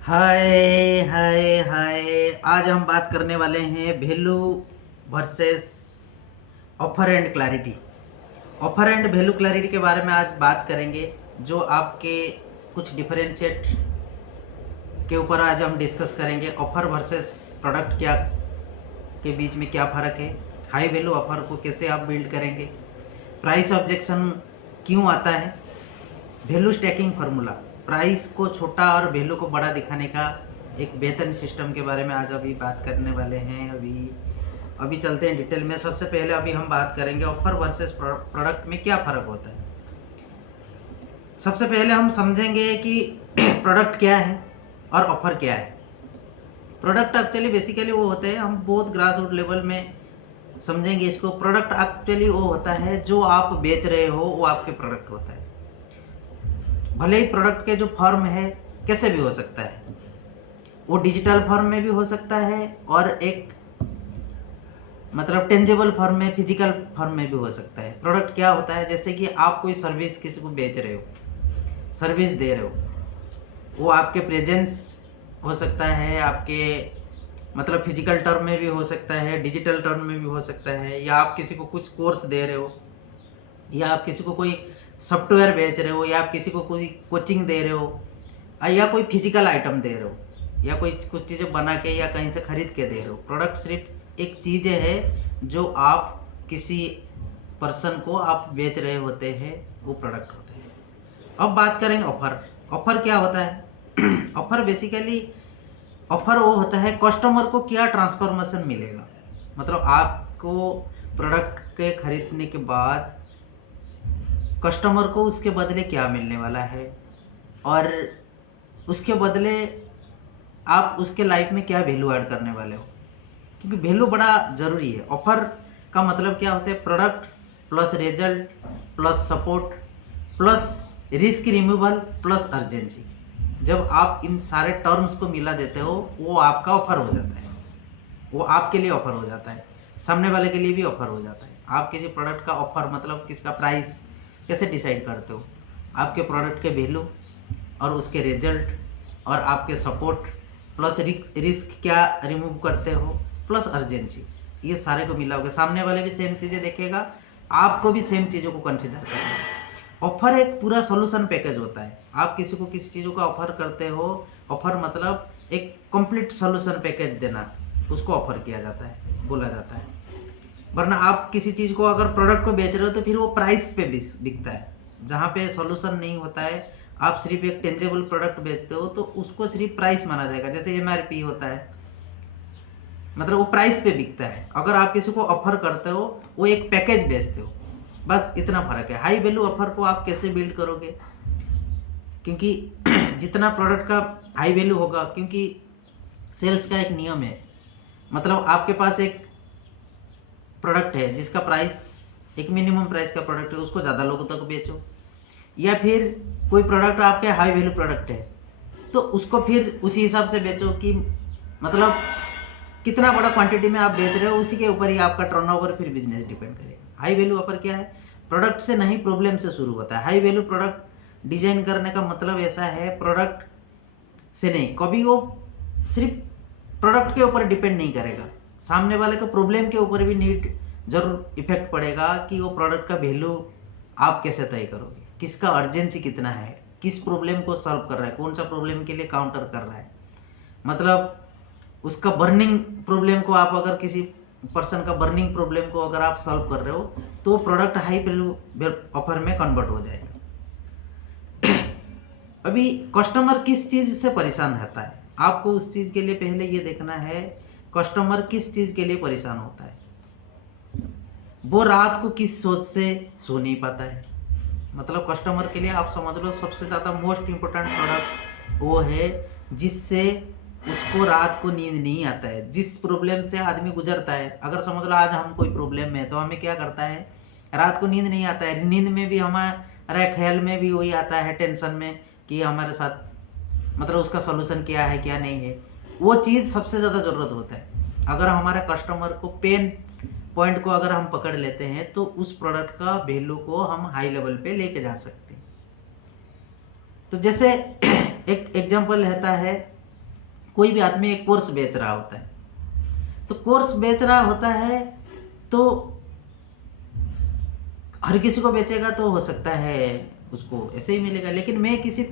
हाय हाय हाय। आज हम बात करने वाले हैं value versus offer and clarity. Offer and value clarity के बारे में आज बात करेंगे, जो आपके कुछ डिफरेंशिएट के ऊपर आज हम डिस्कस करेंगे। ऑफर वर्सेस प्रोडक्ट क्या के बीच में क्या फ़र्क है, हाई वैल्यू ऑफर को कैसे आप बिल्ड करेंगे, प्राइस ऑब्जेक्शन क्यों आता है, वैल्यू स्टैकिंग फार्मूला, प्राइस को छोटा और वैल्यू को बड़ा दिखाने का एक बेहतर सिस्टम के बारे में आज अभी बात करने वाले हैं। अभी चलते हैं डिटेल में। सबसे पहले अभी हम बात करेंगे ऑफर वर्सेस प्रोडक्ट में क्या फ़र्क होता है। सबसे पहले हम समझेंगे कि प्रोडक्ट क्या है और ऑफर क्या है। प्रोडक्ट एक्चुअली बेसिकली वो होते हैं, हम बहुत ग्रास रूट लेवल में समझेंगे इसको। प्रोडक्ट एक्चुअली वो होता है जो आप बेच रहे हो, वो आपके प्रोडक्ट होता है। भले ही प्रोडक्ट के जो फॉर्म है कैसे भी हो सकता है, वो डिजिटल फॉर्म में भी हो सकता है और एक मतलब टेंजेबल फॉर्म में, फिजिकल फॉर्म में भी हो सकता है। प्रोडक्ट क्या होता है, जैसे कि आप कोई सर्विस किसी को बेच रहे हो, सर्विस दे रहे हो, वो आपके प्रेजेंस हो सकता है, आपके मतलब फिजिकल टर्म में भी हो सकता है, डिजिटल टर्म में भी हो सकता है, या आप किसी को कुछ कोर्स दे रहे हो, या आप किसी को कोई सॉफ्टवेयर बेच रहे हो, या आप किसी को कोई कोचिंग दे रहे हो, या कोई फिजिकल आइटम दे रहे हो, या कोई कुछ चीज़ें बना के या कहीं से खरीद के दे रहे हो। प्रोडक्ट सिर्फ एक चीज़ है जो आप किसी पर्सन को आप बेच रहे होते हैं, वो प्रोडक्ट होते हैं। अब बात करेंगे ऑफर। ऑफर क्या होता है? ऑफर बेसिकली, ऑफर वो होता है कस्टमर को क्या ट्रांसफॉर्मेशन मिलेगा। मतलब आपको प्रोडक्ट के खरीदने के बाद कस्टमर को उसके बदले क्या मिलने वाला है, और उसके बदले आप उसके लाइफ में क्या वैल्यू ऐड करने वाले हो, क्योंकि वैल्यू बड़ा ज़रूरी है। ऑफर का मतलब क्या होता है? Product plus result plus support plus risk removal plus urgency. जब आप इन सारे टर्म्स को मिला देते हो, वो आपका ऑफर हो जाता है। वो आपके लिए ऑफर हो जाता है, सामने वाले के लिए भी ऑफर हो जाता है। आप किसी प्रोडक्ट का ऑफर मतलब किसका प्राइस कैसे डिसाइड करते हो? आपके प्रोडक्ट के वैल्यू और उसके रिजल्ट और आपके सपोर्ट प्लस रिस्क क्या रिमूव करते हो प्लस अर्जेंसी, ये सारे को मिला होगा। सामने वाले भी सेम चीज़ें देखेगा, आपको भी सेम चीज़ों को कंसिडर करना है। ऑफर एक पूरा सॉल्यूशन पैकेज होता है। आप किसी को किसी चीज़ों का ऑफर करते हो, ऑफर मतलब एक कंप्लीट सॉल्यूशन पैकेज देना, उसको ऑफर किया जाता है, बोला जाता है। वरना आप किसी चीज़ को अगर प्रोडक्ट को बेच रहे हो तो फिर वो प्राइस पे बिकता है, जहाँ पे सॉल्यूशन नहीं होता है। आप सिर्फ एक टेंजेबल प्रोडक्ट बेचते हो तो उसको सिर्फ प्राइस माना जाएगा, जैसे एमआरपी होता है, मतलब वो प्राइस पे बिकता है। अगर आप किसी को ऑफर करते हो, वो एक पैकेज बेचते हो, बस इतना फ़र्क है। हाई वैल्यू ऑफर को आप कैसे बिल्ड करोगे? क्योंकि जितना प्रोडक्ट का हाई वैल्यू होगा, क्योंकि सेल्स का एक नियम है, मतलब आपके पास एक प्रोडक्ट है जिसका प्राइस एक मिनिमम प्राइस का प्रोडक्ट है, उसको ज़्यादा लोगों तक बेचो। या फिर कोई प्रोडक्ट आपके हाई वैल्यू प्रोडक्ट है तो उसको फिर उसी हिसाब से बेचो कि मतलब कितना बड़ा क्वांटिटी में आप बेच रहे हो, उसी के ऊपर ही आपका टर्नओवर फिर बिजनेस डिपेंड करेगा। हाई वैल्यू ऑफर क्या है? प्रोडक्ट से नहीं, प्रॉब्लम से शुरू होता है। हाई वैल्यू प्रोडक्ट डिजाइन करने का मतलब ऐसा है, प्रोडक्ट से नहीं, कभी वो सिर्फ प्रोडक्ट के ऊपर डिपेंड नहीं करेगा, सामने वाले को प्रॉब्लम के ऊपर भी नीड जरूर इफेक्ट पड़ेगा कि वो प्रोडक्ट का वैल्यू आप कैसे तय करोगे, किसका अर्जेंसी कितना है, किस प्रॉब्लम को सॉल्व कर रहा है, कौन सा प्रॉब्लम के लिए काउंटर कर रहा है। मतलब उसका बर्निंग प्रॉब्लम को आप अगर किसी पर्सन का बर्निंग प्रॉब्लम को अगर आप सॉल्व कर रहे हो तो प्रोडक्ट हाई वैल्यू ऑफर में कन्वर्ट हो जाएगा। अभी कस्टमर किस चीज़ से परेशान रहता है, आपको उस चीज़ के लिए पहले ये देखना है कस्टमर किस चीज़ के लिए परेशान होता है। वो रात को किस सोच से सो नहीं पाता है। मतलब कस्टमर के लिए आप समझ लो सबसे ज़्यादा मोस्ट इम्पोर्टेंट प्रोडक्ट वो है जिससे उसको रात को नींद नहीं आता है, जिस प्रॉब्लम से आदमी गुजरता है। अगर समझ लो आज हम कोई प्रॉब्लम में है तो हमें क्या करता है, रात को नींद नहीं आता है। नींद में भी हमारा ख्याल में भी वही आता है, टेंशन में, कि हमारे साथ मतलब उसका सोल्यूशन क्या है क्या नहीं है। वो चीज़ सबसे ज़्यादा ज़रूरत होता है। अगर हमारे कस्टमर को पेन पॉइंट को अगर हम पकड़ लेते हैं तो उस प्रोडक्ट का वैल्यू को हम हाई लेवल पे लेके जा सकते हैं। तो जैसे एक एग्जांपल रहता है, कोई भी आदमी एक कोर्स बेच रहा होता है, तो कोर्स बेच रहा होता है तो हर किसी को बेचेगा तो हो सकता है उसको ऐसे ही मिलेगा, लेकिन मैं किसी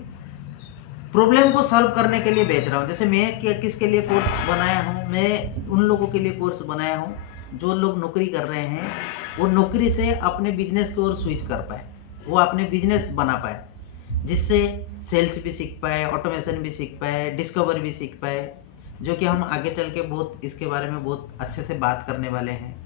प्रॉब्लम को सॉल्व करने के लिए बेच रहा हूँ। जैसे मैं किसके लिए कोर्स बनाया हूँ, मैं उन लोगों के लिए कोर्स बनाया हूँ जो लोग नौकरी कर रहे हैं, वो नौकरी से अपने बिजनेस की ओर स्विच कर पाए, वो अपने बिजनेस बना पाए, जिससे सेल्स भी सीख पाए, ऑटोमेशन भी सीख पाए, डिस्कवर भी सीख पाए, जो कि हम आगे चल के बहुत इसके बारे में बहुत अच्छे से बात करने वाले हैं,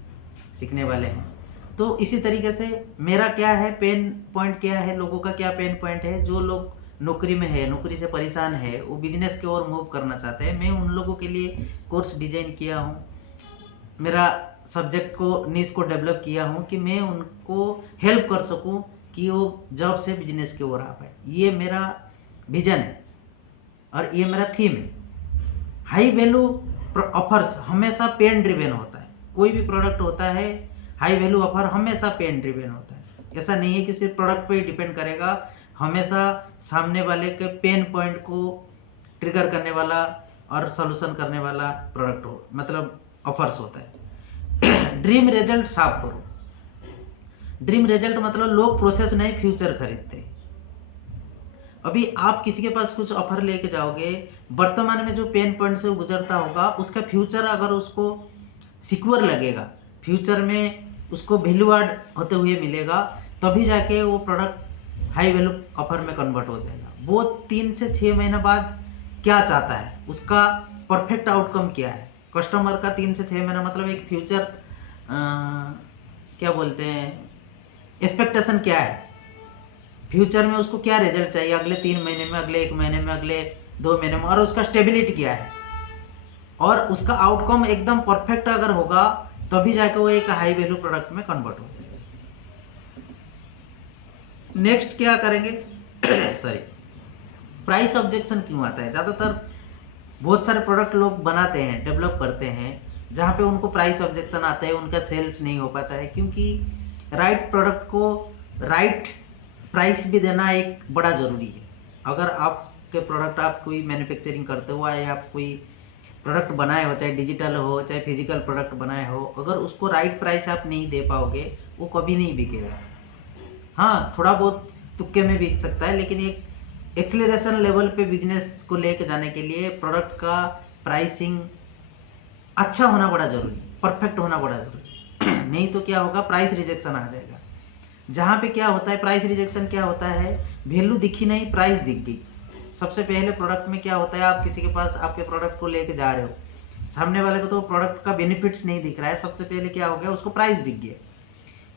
सीखने वाले हैं। तो इसी तरीके से मेरा क्या है पेन पॉइंट, क्या है लोगों का क्या पेन पॉइंट है, जो लोग नौकरी में है, नौकरी से परेशान है, वो बिजनेस की ओर मूव करना चाहते हैं, मैं उन लोगों के लिए कोर्स डिजाइन किया हूँ। मेरा सब्जेक्ट को नीश को डेवलप किया हूँ कि मैं उनको हेल्प कर सकूँ कि वो जॉब से बिजनेस की ओर आ पाए। ये मेरा विजन है और ये मेरा थीम है। हाई वैल्यू ऑफर्स हमेशा पेन ड्रिवेन होता है। कोई भी प्रोडक्ट होता है, हाई वैल्यू ऑफर हमेशा पेन ड्रिवेन होता है। ऐसा नहीं है कि सिर्फ प्रोडक्ट पे ही डिपेंड करेगा, हमेशा सामने वाले के पेन पॉइंट को ट्रिगर करने वाला और सॉल्यूशन करने वाला प्रोडक्ट हो, मतलब ऑफर्स होता है। ड्रीम रिजल्ट साफ करो। ड्रीम रिजल्ट मतलब लोग प्रोसेस नहीं फ्यूचर खरीदते। अभी आप किसी के पास कुछ ऑफर लेके जाओगे, वर्तमान में जो पेन पॉइंट से गुजरता होगा उसका फ्यूचर अगर उसको सिक्योर लगेगा, फ्यूचर में उसको वैल्यू ऐड होते हुए मिलेगा, तभी जाके वो प्रोडक्ट हाई वैल्यू ऑफर में कन्वर्ट हो जाएगा। वो 3 से 6 महीने बाद क्या चाहता है, उसका परफेक्ट आउटकम क्या है, कस्टमर का 3 से 6 महीना मतलब एक फ्यूचर क्या बोलते हैं, एक्सपेक्टेशन क्या है, फ्यूचर में उसको क्या रिजल्ट चाहिए, अगले 3 महीने में, अगले 1 महीने में, अगले 2 महीने में, और उसका स्टेबिलिटी क्या है, और उसका आउटकम एकदम परफेक्ट अगर होगा तभी जाकर वो एक हाई वैल्यू प्रोडक्ट में कन्वर्ट हो जाएगा। नेक्स्ट क्या करेंगे सॉरी, प्राइस ऑब्जेक्शन क्यों आता है। ज़्यादातर बहुत सारे प्रोडक्ट लोग बनाते हैं, डेवलप करते हैं, जहाँ पे उनको प्राइस ऑब्जेक्शन आता है, उनका सेल्स नहीं हो पाता है, क्योंकि राइट प्रोडक्ट को राइट प्राइस भी देना एक बड़ा ज़रूरी है। अगर आपके प्रोडक्ट आप कोई मैन्युफैक्चरिंग करते हो या आप कोई प्रोडक्ट बनाए हो, चाहे डिजिटल हो चाहे फिजिकल प्रोडक्ट बनाए हो, अगर उसको राइट प्राइस आप नहीं दे पाओगे वो कभी नहीं बिकेगा। हाँ, थोड़ा बहुत तुक्के में बिक सकता है, लेकिन एक एक्सेलरेशन लेवल पे बिजनेस को लेके जाने के लिए प्रोडक्ट का प्राइसिंग अच्छा होना बड़ा ज़रूरी, परफेक्ट होना बड़ा ज़रूरी। नहीं तो क्या होगा, प्राइस रिजेक्शन आ जाएगा। जहाँ पे क्या होता है, प्राइस रिजेक्शन क्या होता है, वैल्यू दिखी नहीं, प्राइस दिख गई। सबसे पहले प्रोडक्ट में क्या होता है, आप किसी के पास आपके प्रोडक्ट को लेके जा रहे हो, सामने वाले को तो प्रोडक्ट का बेनिफिट्स नहीं दिख रहा है, सबसे पहले क्या हो गया, उसको प्राइस दिख गया।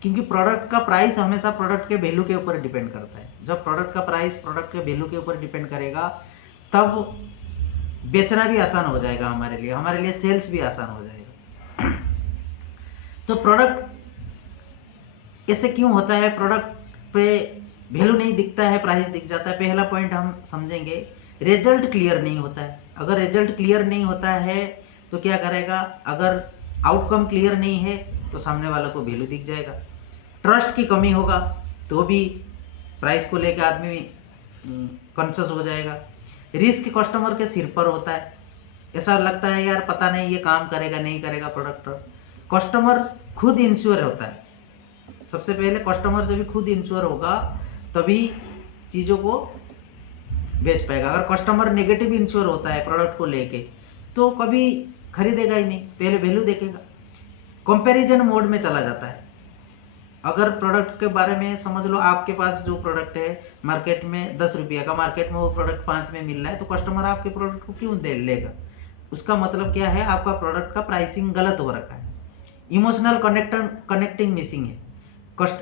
क्योंकि प्रोडक्ट का प्राइस हमेशा प्रोडक्ट के वैल्यू के ऊपर डिपेंड करता है। जब प्रोडक्ट का प्राइस प्रोडक्ट के वैल्यू के ऊपर डिपेंड करेगा, तब बेचना भी आसान हो जाएगा हमारे लिए सेल्स भी आसान हो जाएगा। तो प्रोडक्ट ऐसे क्यों होता है, प्रोडक्ट पे वैल्यू नहीं दिखता है, प्राइस दिख जाता है। पहला पॉइंट हम समझेंगे, रिजल्ट क्लियर नहीं होता है। अगर रिजल्ट क्लियर नहीं होता है तो क्या करेगा, अगर आउटकम क्लियर नहीं है तो सामने वाला को वैल्यू दिख जाएगा। ट्रस्ट की कमी होगा तो भी प्राइस को लेकर आदमी कॉन्शियस हो जाएगा। रिस्क कस्टमर के सिर पर होता है, ऐसा लगता है यार पता नहीं ये काम करेगा नहीं करेगा प्रोडक्ट। कस्टमर खुद इंश्योर होता है। सबसे पहले कस्टमर जब भी खुद इंश्योर होगा तभी चीज़ों को बेच पाएगा। अगर कस्टमर नेगेटिव इंश्योर होता है प्रोडक्ट को लेके तो कभी खरीदेगा ही नहीं, पहले वैल्यू देखेगा, कंपैरिजन मोड में चला जाता है। अगर प्रोडक्ट के बारे में समझ लो, आपके पास जो प्रोडक्ट है मार्केट में 10 रुपये का, मार्केट में वो प्रोडक्ट 5 में मिल रहा है, तो कस्टमर आपके प्रोडक्ट को क्यों दे लेगा। उसका मतलब क्या है, आपका प्रोडक्ट का प्राइसिंग गलत हो रखा है। इमोशनल कनेक्टिंग मिसिंग है।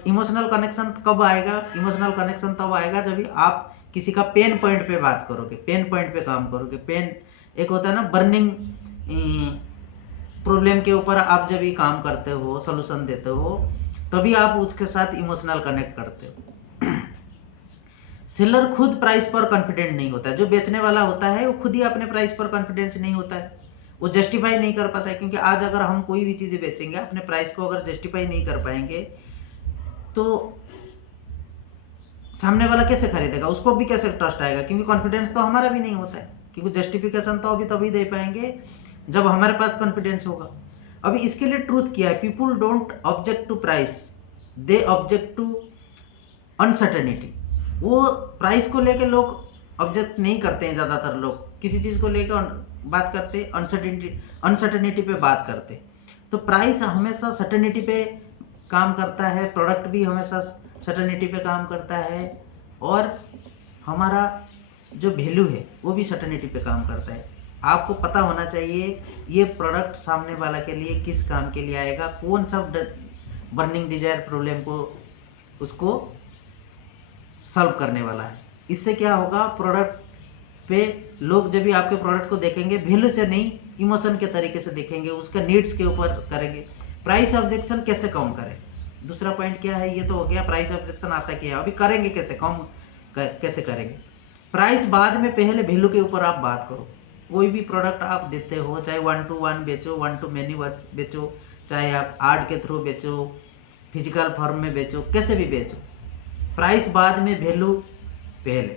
इमोशनल कनेक्शन कब आएगा, इमोशनल कनेक्शन तब आएगा जब आप किसी का पेन पॉइंट पे बात करोगे, पेन पॉइंट पे काम करोगे। पेन एक होता है ना, बर्निंग प्रॉब्लम के ऊपर आप जब भी काम करते हो, सोल्यूशन देते हो, तभी आप उसके साथ इमोशनल कनेक्ट करते हो। सेलर खुद प्राइस पर कॉन्फिडेंट नहीं होता है। जो बेचने वाला होता है वो खुद ही अपने प्राइस पर कॉन्फिडेंस नहीं होता है, वो जस्टिफाई नहीं कर पाता है। क्योंकि आज अगर हम कोई भी चीज़ें बेचेंगे, अपने प्राइस को अगर जस्टिफाई नहीं कर पाएंगे तो सामने वाला कैसे खरीदेगा, उसको भी कैसे ट्रस्ट आएगा, क्योंकि कॉन्फिडेंस तो हमारा भी नहीं होता है। क्योंकि जस्टिफिकेशन तो अभी तभी दे पाएंगे जब हमारे पास कॉन्फिडेंस होगा। अभी इसके लिए ट्रूथ क्या है, people don't object to price, they object to uncertainty. वो प्राइस को लेके लोग ऑब्जेक्ट नहीं करते हैं, ज़्यादातर लोग किसी चीज़ को लेकर बात करते, अनसर्टेनिटी पे बात करते। तो प्राइस हमेशा सर्टेनिटी पे काम करता है, प्रोडक्ट भी हमेशा सर्टेनिटी पे काम करता है, और हमारा जो वैल्यू है वो भी सर्टेनिटी पे काम करता है। आपको पता होना चाहिए ये प्रोडक्ट सामने वाला के लिए किस काम के लिए आएगा, कौन सा बर्निंग डिजायर प्रॉब्लम को उसको सॉल्व करने वाला है। इससे क्या होगा, प्रोडक्ट पे लोग जब भी आपके प्रोडक्ट को देखेंगे वैल्यू से नहीं, इमोशन के तरीके से देखेंगे, उसका नीड्स के ऊपर करेंगे। प्राइस ऑब्जेक्शन कैसे कम करें, दूसरा पॉइंट क्या है, ये तो हो गया प्राइस ऑब्जेक्शन आता क्या है। अभी करेंगे कैसे, कम कैसे करेंगे। प्राइस बाद में, पहले वैल्यू के ऊपर आप बात करो। कोई भी प्रोडक्ट आप देते हो, चाहे 1 to 1 बेचो, 1 to many बेचो, चाहे आप आर्ट के थ्रू बेचो, फिजिकल फॉर्म में बेचो, कैसे भी बेचो, प्राइस बाद में, वैल्यू पहले।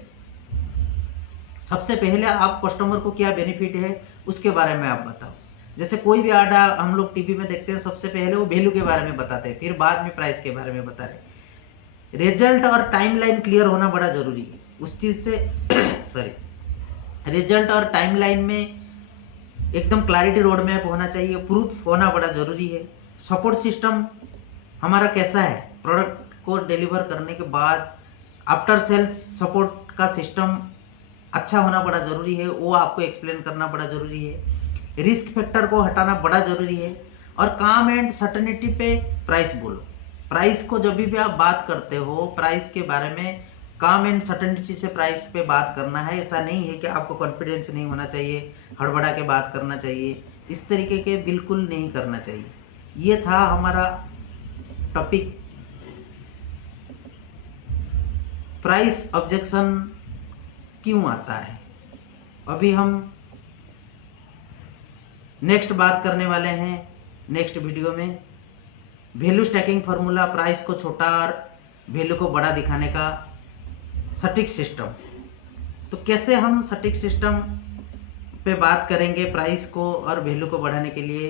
सबसे पहले आप कस्टमर को क्या बेनिफिट है उसके बारे में आप बताओ। जैसे कोई भी आर्ट हम लोग टीवी में देखते हैं, सबसे पहले वो वैल्यू के बारे में बताते हैं, फिर बाद में प्राइस के बारे में बता रहे। रिजल्ट और टाइमलाइन क्लियर होना बड़ा जरूरी है उस चीज़ से सॉरी, रिजल्ट और टाइमलाइन में एकदम क्लैरिटी रोड मैप होना चाहिए, प्रूफ होना बड़ा ज़रूरी है। सपोर्ट सिस्टम हमारा कैसा है, प्रोडक्ट को डिलीवर करने के बाद आफ्टर सेल्स सपोर्ट का सिस्टम अच्छा होना बड़ा ज़रूरी है, वो आपको एक्सप्लेन करना बड़ा ज़रूरी है। रिस्क फैक्टर को हटाना बड़ा ज़रूरी है, और काम एंड सर्टेनिटी पे प्राइस बोलो। प्राइस को जब भी आप बात करते हो, प्राइस के बारे में काम एंड सर्टेनिटी से प्राइस पे बात करना है। ऐसा नहीं है कि आपको कॉन्फिडेंस नहीं होना चाहिए, हड़बड़ा के बात करना चाहिए, इस तरीके के बिल्कुल नहीं करना चाहिए। ये था हमारा टॉपिक, प्राइस ऑब्जेक्शन क्यों आता है। अभी हम नेक्स्ट बात करने वाले हैं नेक्स्ट वीडियो में, वैल्यू स्टैकिंग फार्मूला, प्राइस को छोटा और वैल्यू को बड़ा दिखाने का सटीक सिस्टम। तो कैसे हम सटीक सिस्टम पे बात करेंगे प्राइस को और वैल्यू को बढ़ाने के लिए।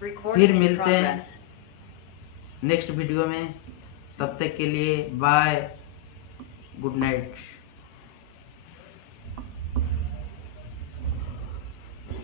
फिर मिलते हैं नेक्स्ट वीडियो में, तब तक के लिए बाय, गुड नाइट।